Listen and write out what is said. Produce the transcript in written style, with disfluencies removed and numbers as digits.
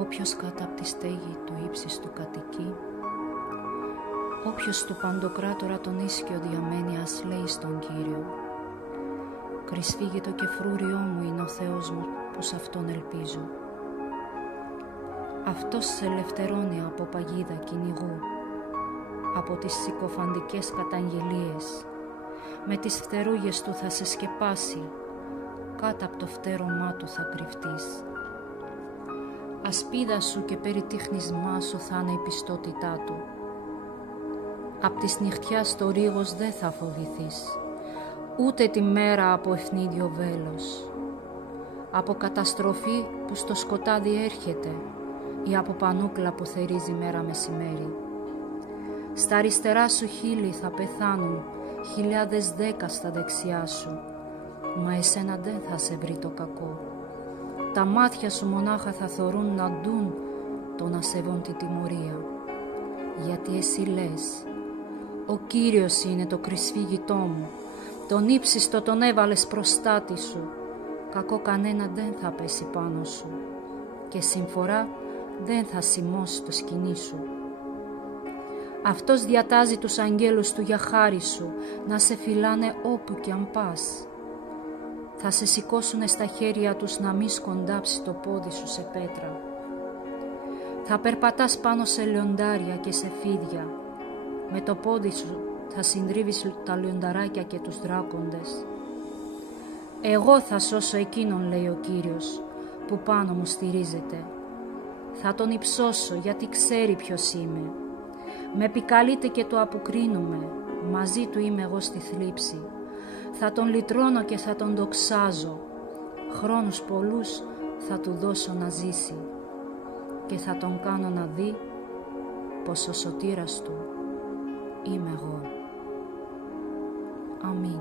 Όποιος κάτω απ' τη στέγη του ύψιστου κατοικεί, όποιος του παντοκράτορα τον ίσκιο διαμένει, ας λέει στον Κύριο: «Κρυσφύγει το κεφρούριό μου είναι ο Θεός μου που σ' αυτόν ελπίζω». Αυτός σε ελευθερώνει από παγίδα κυνηγού, από τις συκοφαντικές καταγγελίες. Με τις φτερούγες του θα σε σκεπάσει, κάτω από το φτέρωμά του θα κρυφτείς. Ασπίδα σου και περιτύχνισμά σου θα είναι η πιστότητά του. Απ' της νυχτιάς το ρίγος δεν θα φοβηθείς, ούτε τη μέρα από ευνίδιο βέλος, από καταστροφή που στο σκοτάδι έρχεται ή από πανούκλα που θερίζει μέρα μεσημέρι. Στα αριστερά σου χείλη θα πεθάνουν χιλιάδες 10 στα δεξιά σου, μα εσένα δεν θα σε βρει το κακό. Τα μάτια σου μονάχα θα θωρούν να ντουν τον ασεβών τη τιμωρία, γιατί εσύ λες: «Ο Κύριος είναι το κρυσφύγητό μου, τον ύψιστο τον έβαλες προστάτη σου, κακό κανένα δεν θα πέσει πάνω σου και συμφορά δεν θα σημώσει το σκηνή σου». Αυτός διατάζει τους αγγέλους του για χάρη σου, να σε φυλάνε όπου κι αν πας. Θα σε σηκώσουνε στα χέρια τους να μη σκοντάψει το πόδι σου σε πέτρα. Θα περπατάς πάνω σε λιοντάρια και σε φίδια. Με το πόδι σου θα συντρίβεις τα λιονταράκια και τους δράκοντες. «Εγώ θα σώσω εκείνον», λέει ο Κύριος, που πάνω μου στηρίζεται. «Θα τον υψώσω γιατί ξέρει ποιος είμαι. Με επικαλείται και το αποκρίνομαι, μαζί του είμαι εγώ στη θλίψη. Θα τον λυτρώνω και θα τον δοξάζω, χρόνους πολλούς θα του δώσω να ζήσει και θα τον κάνω να δει πως ο σωτήρας του είμαι εγώ». Αμήν.